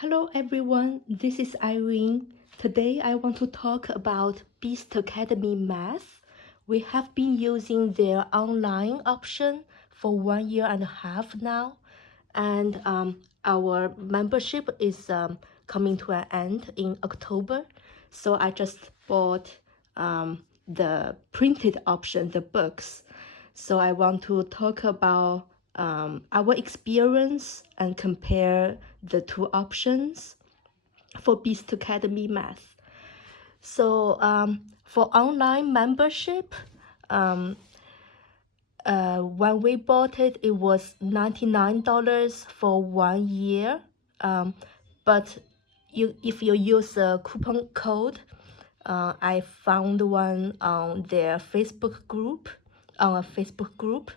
Hello everyone, this is Irene. Today I want to talk about Beast Academy Math. We have been using their online option for 1.5 years now, and our membership is coming to an end in October. So I just bought the printed option, the books. So I want to talk about our experience and compare the two options for Beast Academy Math. So for online membership, when we bought it, it was $99 for 1 year. But if you use a coupon code, I found one on their Facebook group, on a Facebook group.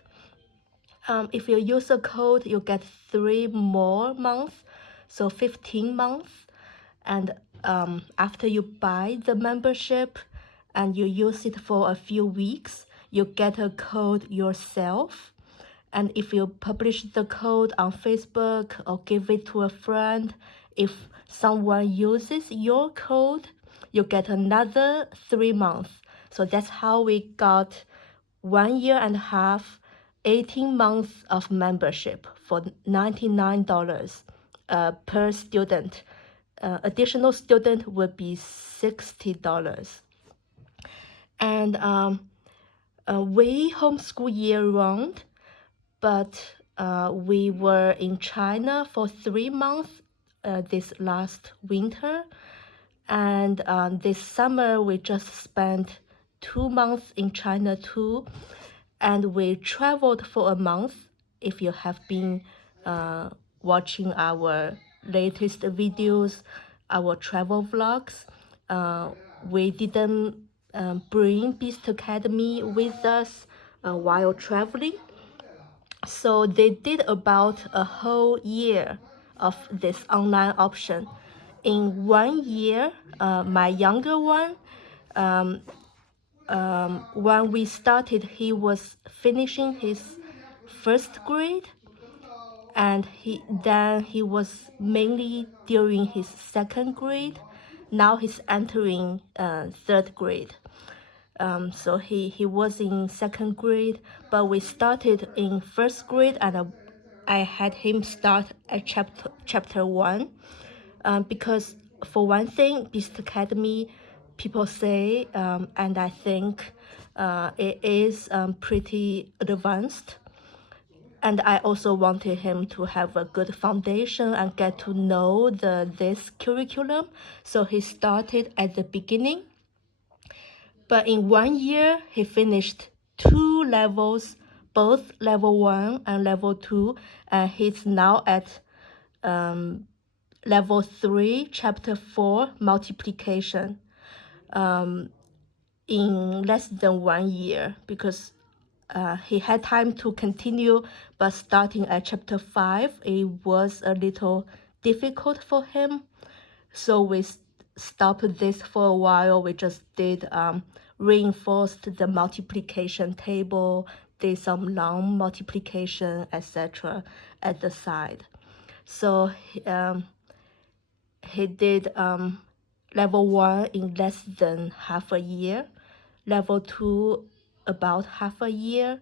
If you use a code, you get 3 more months, so 15 months. And after you buy the membership and you use it for a few weeks, you get a code yourself. And if you publish the code on Facebook or give it to a friend, if someone uses your code, you get another 3 months. So that's how we got 1.5 years, 18 months of membership for $99 per student. Additional student would be $60. And we homeschool year round, but we were in China for 3 months this last winter. And this summer, we just spent 2 months in China too. And we traveled for a month. If you have been watching our latest videos, our travel vlogs, we didn't bring Beast Academy with us while traveling. So they did about a whole year of this online option. In 1 year, my younger one, when we started, he was finishing his 1st grade, and he was mainly during his 2nd grade. Now he's entering 3rd grade. So he was in 2nd grade, but we started in 1st grade, and I had him start at chapter 1, because for one thing, Beast Academy, people say, and I think it is pretty advanced. And I also wanted him to have a good foundation and get to know this curriculum. So he started at the beginning. But in 1 year, he finished 2 levels, both level 1 and level 2. And he's now at level 3, chapter 4, multiplication, in less than 1 year, because he had time to continue, but starting at chapter 5, it was a little difficult for him. So we stopped this for a while. We just did reinforced the multiplication table, did some long multiplication, etc. at the side. So he did level 1 in less than half a year, level 2 about half a year,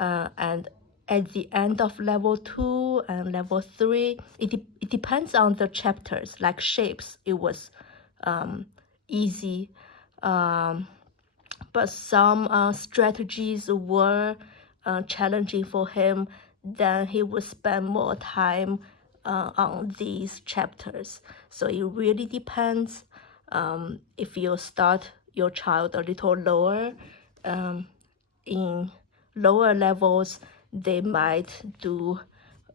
and at the end of level 2 and level 3, it depends on the chapters. Like shapes, it was easy, but some strategies were challenging for him. Then he would spend more time on these chapters. So it really depends. If you start your child a little lower, in lower levels, they might do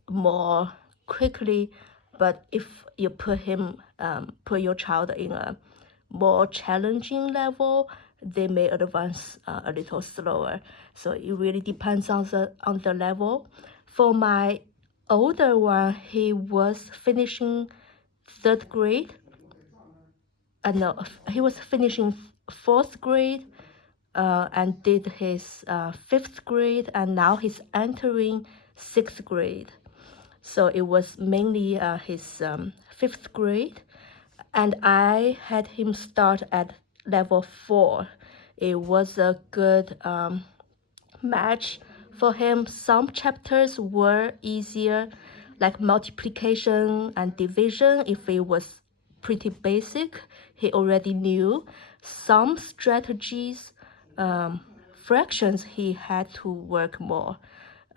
more quickly. But if you put your child in a more challenging level, they may advance a little slower. So it really depends on the level. For my older one, he was finishing 3rd grade. No, he was finishing 4th grade, and did his 5th grade, and now he's entering 6th grade. So it was mainly his 5th grade, and I had him start at level 4. It was a good match for him. Some chapters were easier, like multiplication and division. If it was pretty basic, he already knew. Some strategies, fractions, he had to work more.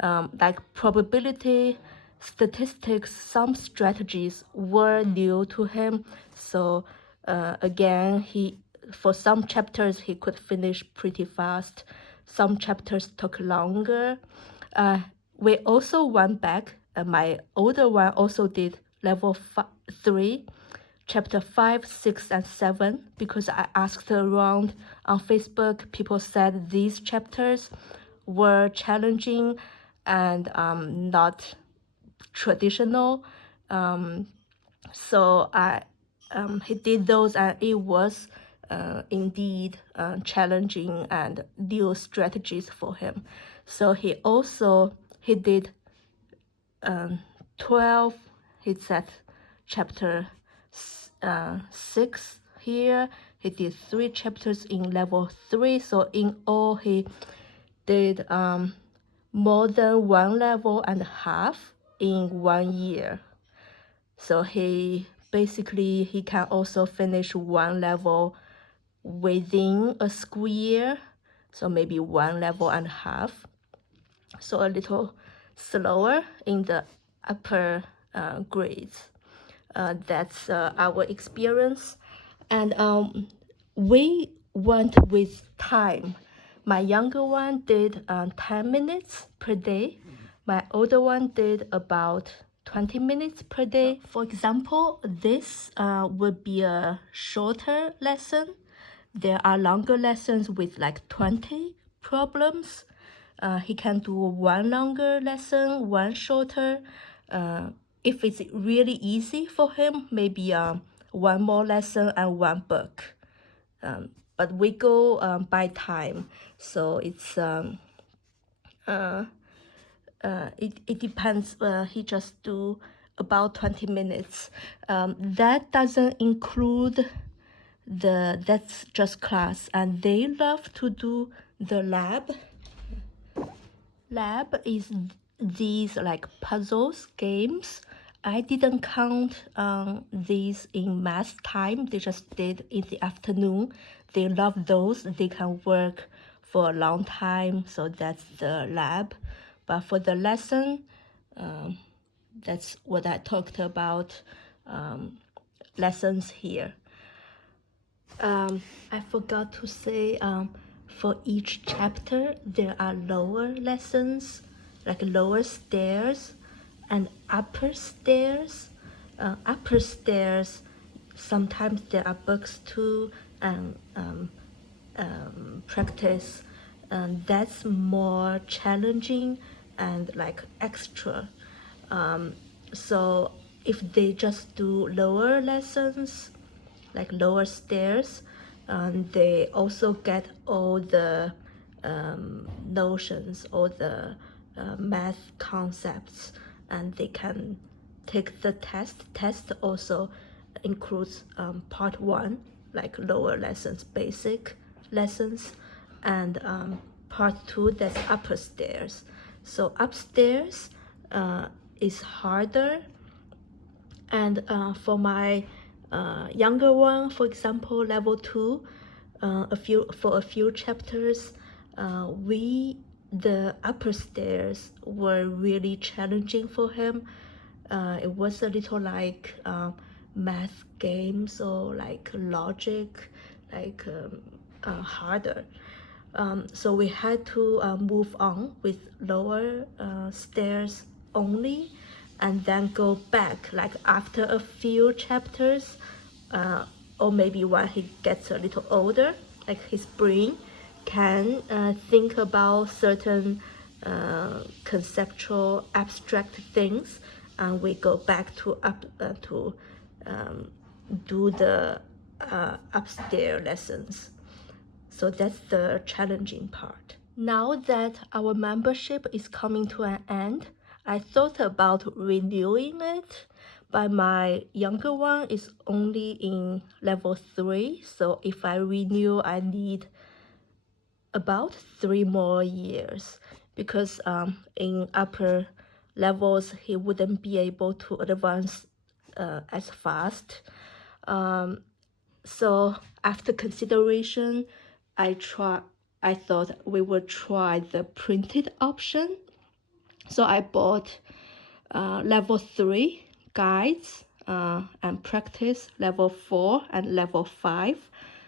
Like probability, statistics, some strategies were new to him. So again, for some chapters he could finish pretty fast. Some chapters took longer. We also went back. My older one also did level 3, chapter 5, 6, and 7, because I asked around on Facebook. People said these chapters were challenging and not traditional. So he did those, and it was indeed challenging and new strategies for him. So he did 12. He's at chapter 6 here. He did 3 chapters in level 3. So in all, he did more than 1 level and a half in 1 year. So he can also finish 1 level within a school year, so maybe 1 level and a half. So a little slower in the upper grades. That's our experience. And we went with time. My younger one did 10 minutes per day. My older one did about 20 minutes per day. For example, this would be a shorter lesson. There are longer lessons with like 20 problems. He can do 1 longer lesson, 1 shorter. If it's really easy for him, maybe 1 more lesson and 1 book. But we go by time, so it's it depends. He just do about 20 minutes. That doesn't include that's just class, and they love to do the lab. Lab is these like puzzles, games. I didn't count these in math time. They just did in the afternoon. They love those. They can work for a long time. So that's the lab. But for the lesson, that's what I talked about, lessons here. I forgot to say, for each chapter, there are lower lessons, like lower stairs and upper stairs. Upper stairs, sometimes there are books too, and practice. That's more challenging and like extra. So if they just do lower lessons, like lower stairs, they also get all the notions, all the math concepts, and they can take the test. Test also includes part 1, like lower lessons, basic lessons, and part 2, that's upper stairs. So upstairs is harder. And for my younger one, for example, level 2, for a few chapters, the upper stairs were really challenging for him. It was a little like math games or like logic, like harder. So we had to move on with lower stairs only, and then go back like after a few chapters, or maybe when he gets a little older, like his brain can think about certain conceptual abstract things, and we go back to do the upstairs lessons. So that's the challenging part. Now that our membership is coming to an end, I thought about renewing it, but my younger one is only in level 3, so if I renew, I need about 3 more years, because in upper levels he wouldn't be able to advance as fast. So after consideration, I thought we would try the printed option. So I bought level 3 guides and practice level 4 and level 5.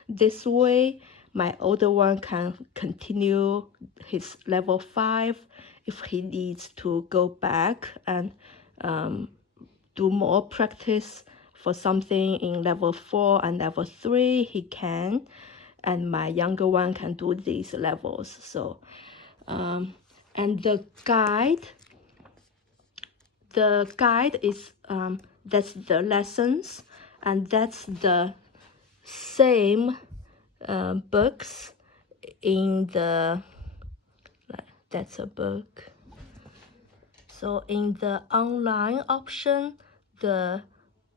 This way, my older one can continue his level 5. If he needs to go back and do more practice for something in level 4 and level 3, he can. And my younger one can do these levels. So, and the guide is that's the lessons, and that's the same books in the, that's a book. So in the online option, the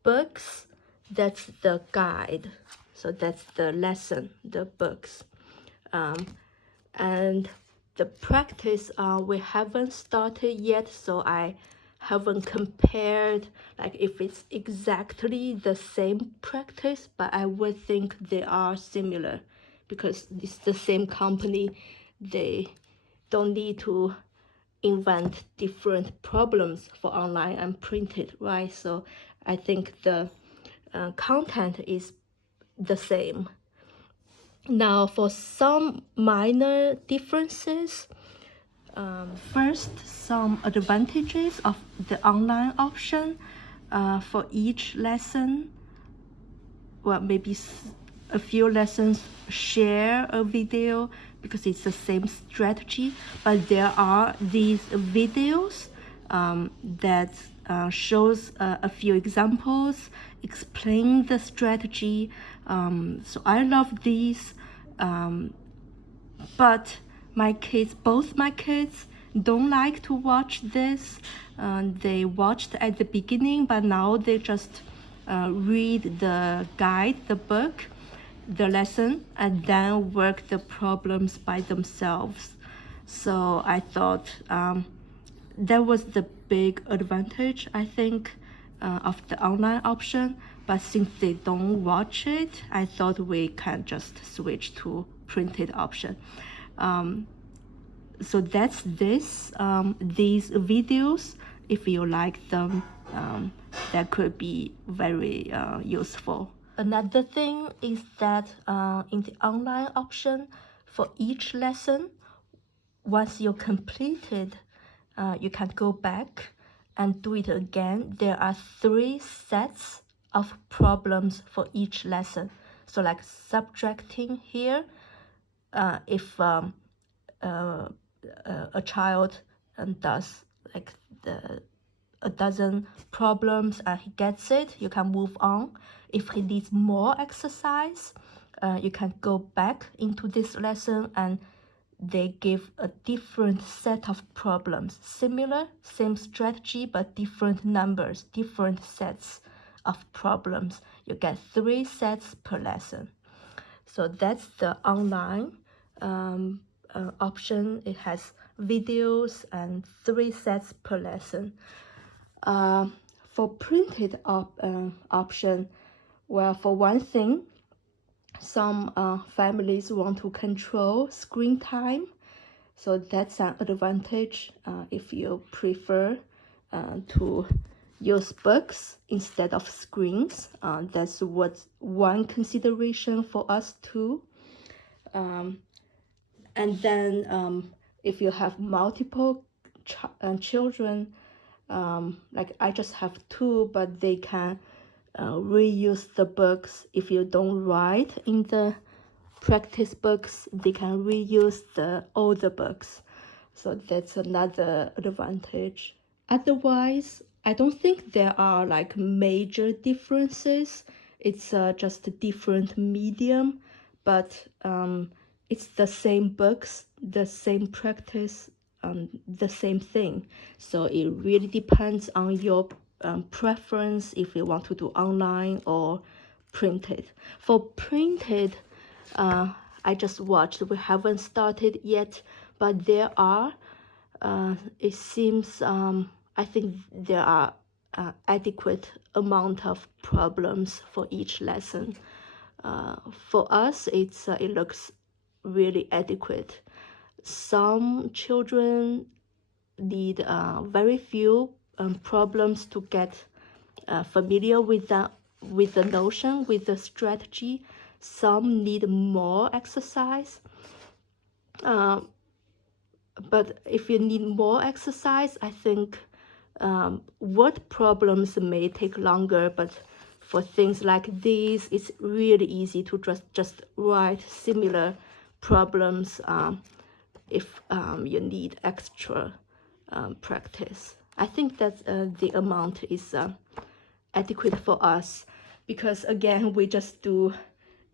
books, that's the guide. So that's the lesson, the books. And the practice, we haven't started yet, so I haven't compared like if it's exactly the same practice, but I would think they are similar because it's the same company. They don't need to invent different problems for online and printed, right? So I think the content is the same. Now for some minor differences, first, some advantages of the online option. For each lesson, well, maybe a few lessons share a video because it's the same strategy, but there are these videos that shows a few examples, explain the strategy. So I love these, but both my kids don't like to watch this. They watched at the beginning, but now they just read the guide, the book, the lesson, and then work the problems by themselves. So I thought that was the big advantage, I think, of the online option. But since they don't watch it, I thought we can just switch to printed option. So that's this. These videos, if you like them, that could be very useful. Another thing is that in the online option, for each lesson, once you complete it, you can go back and do it again. There are 3 sets of problems for each lesson. So like subtracting here, if a child does like a dozen problems and he gets it, you can move on. If he needs more exercise, you can go back into this lesson and they give a different set of problems. Similar, same strategy, but different numbers, different sets of problems. You get 3 sets per lesson. So that's the online option. It has videos and 3 sets per lesson. For printed option, well, for one thing, some families want to control screen time, so that's an advantage if you prefer to use books instead of screens. That's one consideration for us too. And then if you have multiple children, like I just have 2, but they can reuse the books. If you don't write in the practice books, they can reuse the older books. So that's another advantage. Otherwise, I don't think there are like major differences. It's just a different medium, but it's the same books, the same practice. the same thing. So it really depends on your preference if you want to do online or printed. For printed, I just watched. We haven't started yet, but there are. It seems I think there are adequate amount of problems for each lesson. For us, it looks really adequate. Some children need very few problems to get familiar with the notion, with the strategy. Some need more exercise. But if you need more exercise, I think word problems may take longer, but for things like these, it's really easy to just write similar problems if you need extra practice. I think that the amount is adequate for us, because again, we just do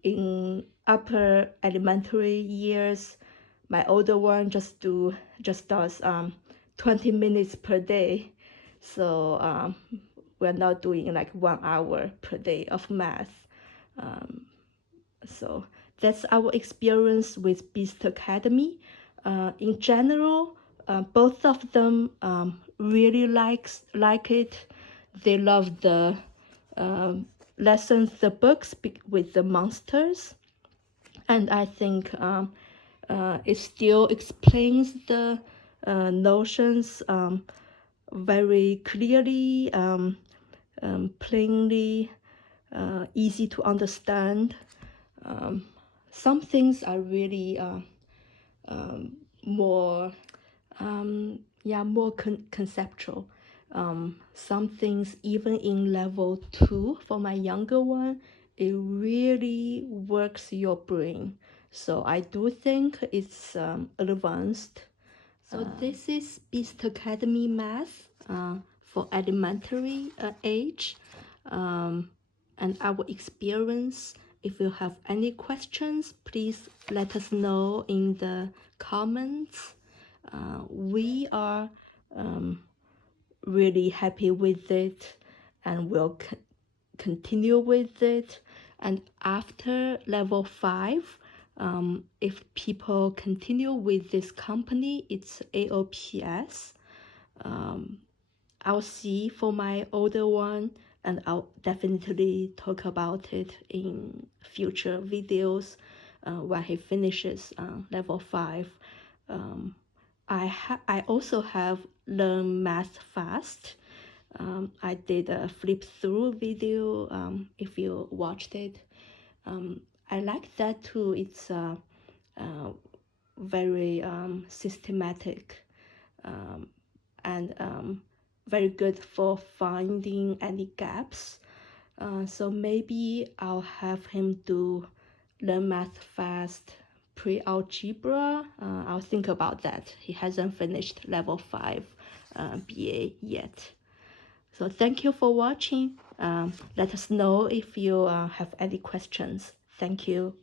in upper elementary years. My older one just does 20 minutes per day, so we're not doing like 1 hour per day of math. So that's our experience with Beast Academy. In general, both of them really like it. They love the lessons, the books with the monsters, and I think it still explains the notions very clearly, plainly, easy to understand. Some things are really more conceptual. Some things even in level 2 for my younger one, it really works your brain. So I do think it's advanced. So this is Beast Academy Math for elementary age, and our experience. If you have any questions, please let us know in the comments. We are really happy with it, and we'll continue with it. And after level 5, if people continue with this company, it's AOPS. I'll see for my older one, and I'll definitely talk about it in future videos when he finishes level 5. I also have Learn Math Fast. I did a flip through video if you watched it. I like that too. It's very systematic and very good for finding any gaps. So maybe I'll have him do Learn Math Fast pre-algebra. I'll think about that. He hasn't finished level 5 BA yet. So thank you for watching. Let us know if you have any questions. Thank you.